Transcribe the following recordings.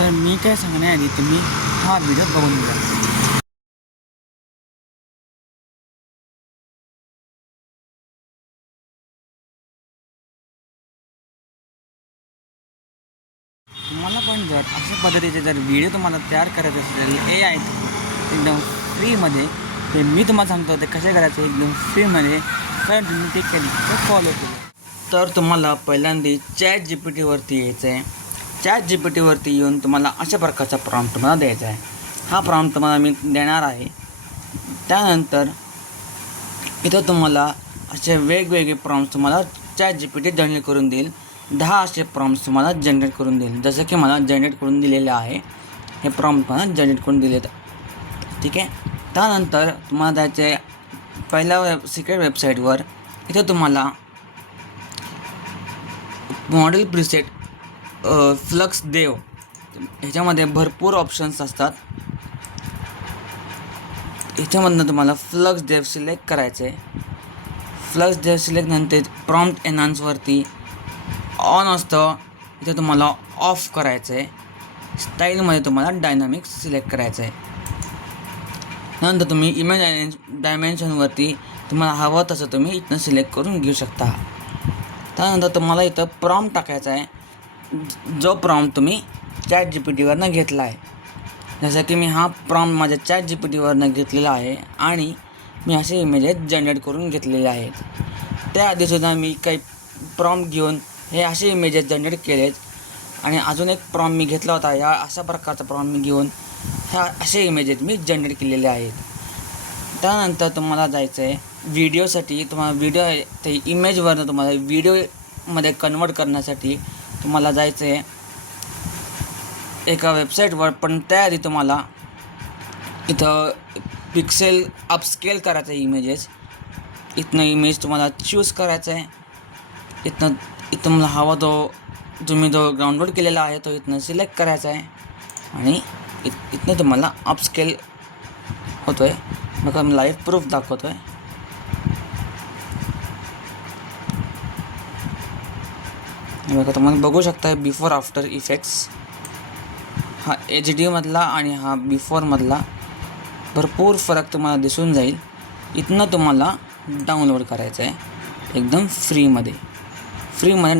तर मी काय सांगण्याआधी तुम्ही हा व्हिडिओ बघून घ्या. तुम्हाला पण जर अशा पद्धतीचे जर व्हिडिओ तुम्हाला तयार करायचे असेल AI एकदम फ्रीमध्ये, ते मी तुम्हाला सांगतो ते कसे करायचे एकदम फ्रीमध्ये, तर तुम्ही ते केलं फॉलो केलं तर तुम्हाला पहिल्यांदा ChatGPTवरती यायचं आहे. ChatGPTवरती येऊन तुम्हाला अशा प्रकारचा प्रॉम्प्ट तुम्हाला द्यायचा आहे. हा प्रॉम्प्ट तुम्हाला मी देणार आहे. त्यानंतर इथं तुम्हाला असे वेगवेगळे प्रॉम्प्ट्स तुम्हाला ChatGPT जनरेट करून देईल. 10 असे प्रॉम्प्ट्स तुम्हाला जनरेट करून देईल. जसं की मला जनरेट करून दिलेले आहे. हे प्रॉम्प्ट मला जनरेट करून दिलेत. ठीक आहे. त्यानंतर तुम्हाला जायचं आहे पहिल्या सिक्रेट वेबसाईटवर. इथं तुम्हाला मॉडेल प्रीसेट फ्लक्स देव ह्याच्यामध्ये भरपूर ऑप्शन्स असतात. ह्याच्यामधनं तुम्हाला फ्लक्स देव सिलेक्ट करायचं आहे. फ्लक्स देव सिलेक्ट नंतर प्रॉम्प्ट एनहान्सवरती ऑन असतं, इथे तुम्हाला ऑफ करायचं आहे. स्टाईलमध्ये तुम्हाला डायनामिक सिलेक्ट करायचं आहे. नंतर तुम्ही इमेज डायमेन्शनवरती तुम्हाला हवं तसं तुम्ही इथनं सिलेक्ट करून घेऊ शकता. त्यानंतर तुम्हाला इथं प्रॉम्प्ट टाकायचा आहे, जो प्रॉम्प्ट तुम्ही ChatGPTवरनं घेतला आहे. जसं की मी हा प्रॉम्प्ट माझ्या ChatGPTवरनं घेतलेला आहे आणि मी असे इमेजेस जनरेट करून घेतलेले आहेत. त्याआधीसुद्धा मी काही प्रॉम्प्ट घेऊन हे असे इमेजेस जनरेट केलेत आणि अजून एक प्रॉम्प्ट मी घेतला होता. या अशा प्रकारचा प्रॉम्प्ट मी घेऊन ह्या असे इमेजेस मी जनरेट केलेले आहेत. त्यानंतर तुम्हाला जायचं आहे व्हिडिओसाठी. तुम्हाला व्हिडिओ ते इमेजवरनं तुम्हाला व्हिडिओमध्ये कन्वर्ट करण्यासाठी तुम्हाला जायचं आहे एका वेबसाईटवर. पण त्याआधी तुम्हाला इथं पिक्सेल अपस्केल करायचं आहे इमेजेस. इथनं इमेज तुम्हाला चूज करायचं आहे. इथं मला हवा तो तुम्ही जो डाउनलोड केलेला आहे तो इथनं सिलेक्ट करायचा आहे आणि इथनं तुम्हाला अपस्केल होतो आहे. मग मी लाईव्ह प्रूफ दाखवतो आहे. बघा तुम्हाला बघू शकता बिफोर आफ्टर इफेक्ट्स. हा HD मधला आणि हा बिफोरमधला भरपूर फरक तुम्हाला दिसून जाईल. इथनं तुम्हाला डाउनलोड करायचं आहे एकदम फ्रीमध्ये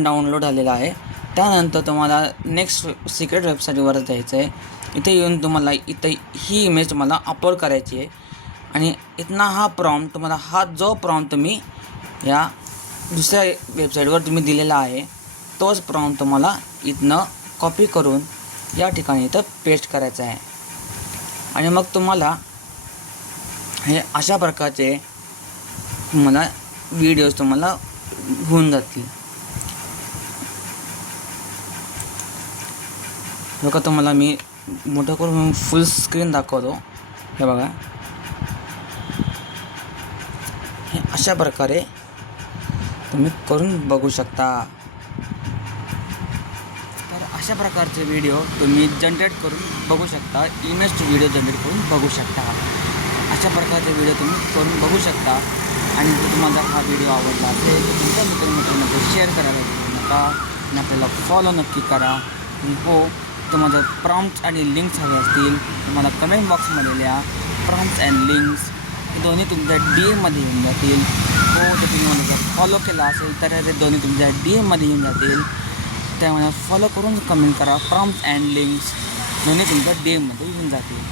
डाउनलोड झालेला आहे. त्यानंतर तुम्हाला नेक्स्ट सिक्रेट वेबसाईटवर जायचं आहे. इथे येऊन तुम्हाला ही इमेज तुम्हाला अपलोड करायची आहे आणि इथनं हा प्रॉम्प्ट तुम्हाला जो प्रॉम्प्ट तुम्ही या दुसऱ्या वेबसाईटवर तुम्ही दिलेला आहे तोच प्रॉम्प्ट तुम्हाला इथनं कॉपी करून या ठिकाणी इथं पेस्ट करायचा आहे आणि मग तुम्हाला हे अशा प्रकारचे तुम्हाला व्हिडिओज तुम्हाला होऊन जातील. बघा तुम्हाला मी मोठं करून फुल स्क्रीन दाखवतो. हे बघा हे अशा प्रकारे तुम्ही करून बघू शकता. तर अशा प्रकारचे व्हिडिओ तुम्ही जनरेट करून बघू शकता. इमेज व्हिडिओ जनरेट करून बघू शकता. अशा प्रकारचे व्हिडिओ तुम्ही करून बघू शकता. आणि जर तुम्हाला हा व्हिडिओ आवडला असेल तर तुमच्या मित्रांमध्ये शेअर करायला विसरू नका आणि आपल्याला फॉलो नक्की करा. हो, तुम्हाला प्रॉम्प्ट्स आणि लिंक्स हवे असतील तुम्हाला कमेंट बॉक्समध्ये लिहा. प्रॉम्प्ट्स अँड लिंक्स हे दोन्ही तुमच्या DMमध्ये येऊन जातील. हो, तर तुम्ही मला जर फॉलो केला असेल तर ते दोन्ही तुमच्या DMमध्ये येऊन जातील. त्यामुळे फॉलो करून कमेंट करा. प्रॉम्प्ट्स अँड लिंक्स दोन्ही तुमच्या DMमध्ये येऊन जातील.